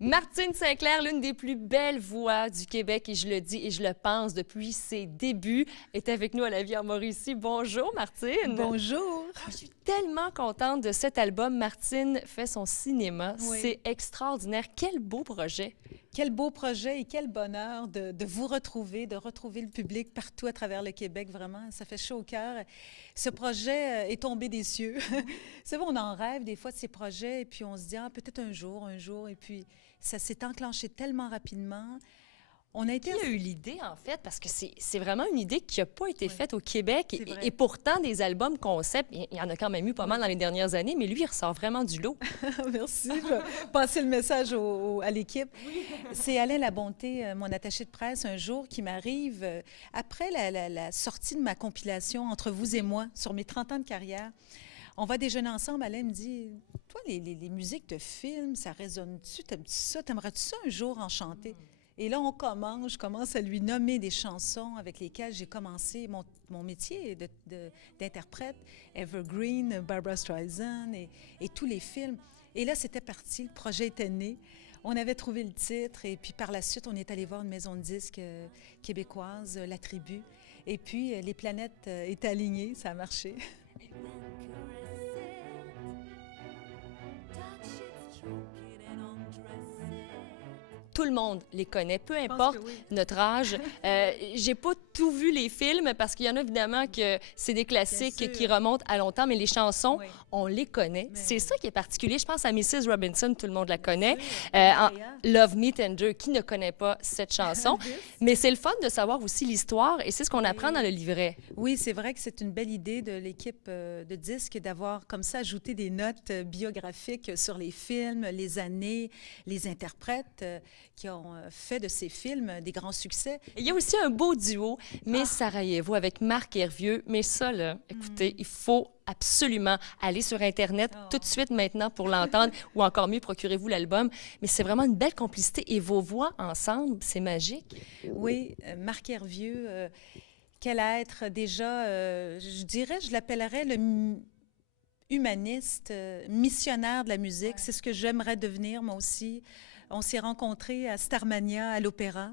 Martine Sinclair, l'une des plus belles voix du Québec, et je le dis et je le pense depuis ses débuts, est avec nous à la vie en Mauricie. Bonjour, Martine. Bonjour. Je suis tellement contente de cet album. Martine fait son cinéma. Oui. C'est extraordinaire. Quel beau projet. Quel beau projet et quel bonheur de vous retrouver, de retrouver le public partout à travers le Québec. Vraiment, ça fait chaud au cœur. Ce projet est tombé des cieux. C'est vrai, on en rêve des fois de ces projets et puis on se dit, ah, peut-être un jour. Et puis ça s'est enclenché tellement rapidement. On a été... Qui a eu l'idée, en fait? Parce que c'est vraiment une idée qui n'a pas été Oui, faite au Québec. c'est vrai. Et pourtant, des albums concept, il y en a quand même eu pas mal dans les dernières années, mais lui, il ressort vraiment du lot. Merci. Je vais passer le message à l'équipe. C'est Alain Labonté, mon attaché de presse, un jour, qui m'arrive après la sortie de ma compilation Entre vous et moi, sur mes 30 ans de carrière. On va déjeuner ensemble. Alain me dit, toi, les musiques de films, ça résonne-tu? T'aimes-tu ça? T'aimerais-tu ça un jour en chanter? Et là, je commence à lui nommer des chansons avec lesquelles j'ai commencé mon métier d'interprète, Evergreen, Barbra Streisand et tous les films. Et là, c'était parti, le projet était né. On avait trouvé le titre et puis par la suite, on est allé voir une maison de disques québécoise, La Tribu. Et puis, les planètes étaient alignées, ça a marché. Tout le monde les connaît, peu Je pense que importe oui. notre âge. J'ai pas tout vu les films parce qu'il y en a évidemment que c'est des classiques sûr. qui remontent à longtemps, mais les chansons, Oui. on les connaît. Mais C'est oui. ça qui est particulier. Je pense à Mrs. Robinson, tout le monde la connaît. Sûr. En Andrea. Love Me Tender, qui ne connaît pas cette chanson? Elvis. Mais c'est le fun de savoir aussi l'histoire et c'est ce qu'on apprend Oui. dans le livret. Oui, c'est vrai que c'est une belle idée de l'équipe de disques d'avoir comme ça ajouté des notes biographiques sur les films, les années, les interprètes qui ont fait de ces films des grands succès. Il y a aussi un beau duo, Miss Sarajevo avec Marc Hervieux. Mais ça, là, écoutez, il faut absolument aller sur Internet tout de suite maintenant pour l'entendre, ou encore mieux, procurez-vous l'album. Mais c'est vraiment une belle complicité et vos voix ensemble, c'est magique. Oui, Marc Hervieux, quel être déjà, je dirais, je l'appellerais humaniste, missionnaire de la musique. C'est ce que j'aimerais devenir moi aussi. On s'est rencontrés à Starmania, à l'Opéra.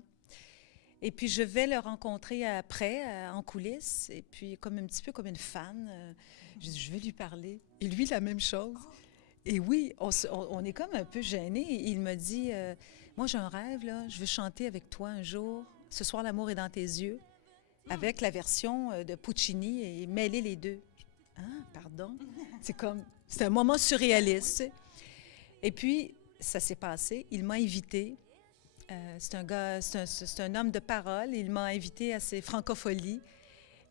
Et puis, je vais le rencontrer après, en coulisses, et puis comme un petit peu comme une fan. Je dis, je vais lui parler. Et lui, la même chose. Et oui, on est comme un peu gênés. Il me dit, moi, j'ai un rêve, là, je veux chanter avec toi un jour. Ce soir, l'amour est dans tes yeux, avec la version de Puccini et mêler les deux. Ah, pardon. C'est un moment surréaliste. Tu sais. Et puis, ça s'est passé. Il m'a invité. C'est un gars, c'est un homme de parole. Il m'a invité à ses francopholies.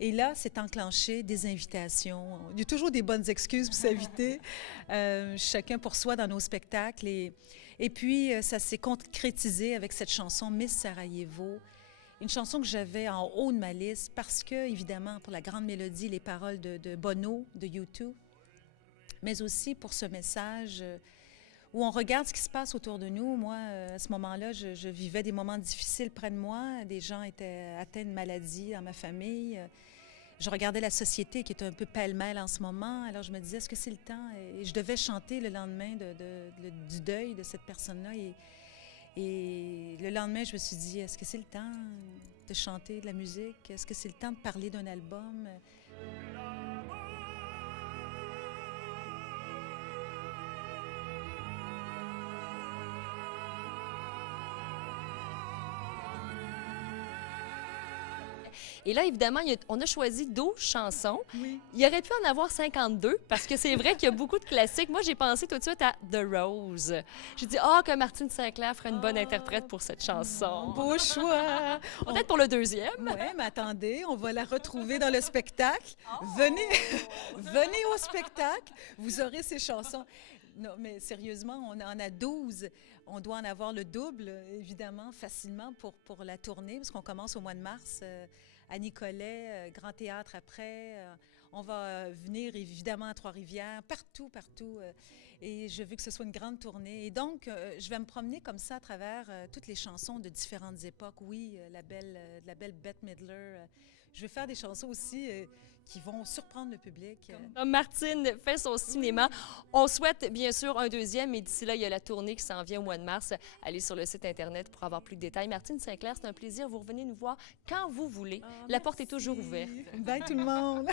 Et là, c'est enclenché des invitations. Il y a toujours des bonnes excuses pour s'inviter, chacun pour soi dans nos spectacles. Et puis, ça s'est concrétisé avec cette chanson Miss Sarajevo, une chanson que j'avais en haut de ma liste parce que, évidemment, pour la grande mélodie, les paroles de Bono, de U2, mais aussi pour ce message où on regarde ce qui se passe autour de nous. Moi, à ce moment-là, je vivais des moments difficiles près de moi. Des gens étaient atteints de maladies dans ma famille. Je regardais la société qui est un peu pêle-mêle en ce moment. Alors, je me disais, est-ce que c'est le temps? Et je devais chanter le lendemain du deuil de cette personne-là. Et le lendemain, je me suis dit, est-ce que c'est le temps de chanter de la musique? Est-ce que c'est le temps de parler d'un album? Et là, évidemment, on a choisi 12 chansons. Oui. Il aurait pu en avoir 52 parce que c'est vrai qu'il y a beaucoup de classiques. Moi, j'ai pensé tout de suite à The Rose. J'ai dit, que Martine Sinclair ferait une bonne interprète pour cette chanson. Beau choix! Peut-être pour le deuxième. Oui, mais attendez, on va la retrouver dans le spectacle. Venez, venez au spectacle, vous aurez ces chansons. Non, mais sérieusement, on en a 12. On doit en avoir le double, évidemment, facilement pour la tournée, parce qu'on commence au mois de mars à Nicolet, Grand Théâtre après. On va venir évidemment à Trois-Rivières, partout. Et je veux que ce soit une grande tournée. Et donc, je vais me promener comme ça à travers toutes les chansons de différentes époques. Oui, la belle Bette Midler, je veux faire des chansons aussi qui vont surprendre le public. Martine fait son cinéma. On souhaite bien sûr un deuxième, et d'ici là, il y a la tournée qui s'en vient au mois de mars. Allez sur le site Internet pour avoir plus de détails. Martine Sinclair, c'est un plaisir. Vous revenez nous voir quand vous voulez. La porte est toujours ouverte. Bye tout le monde!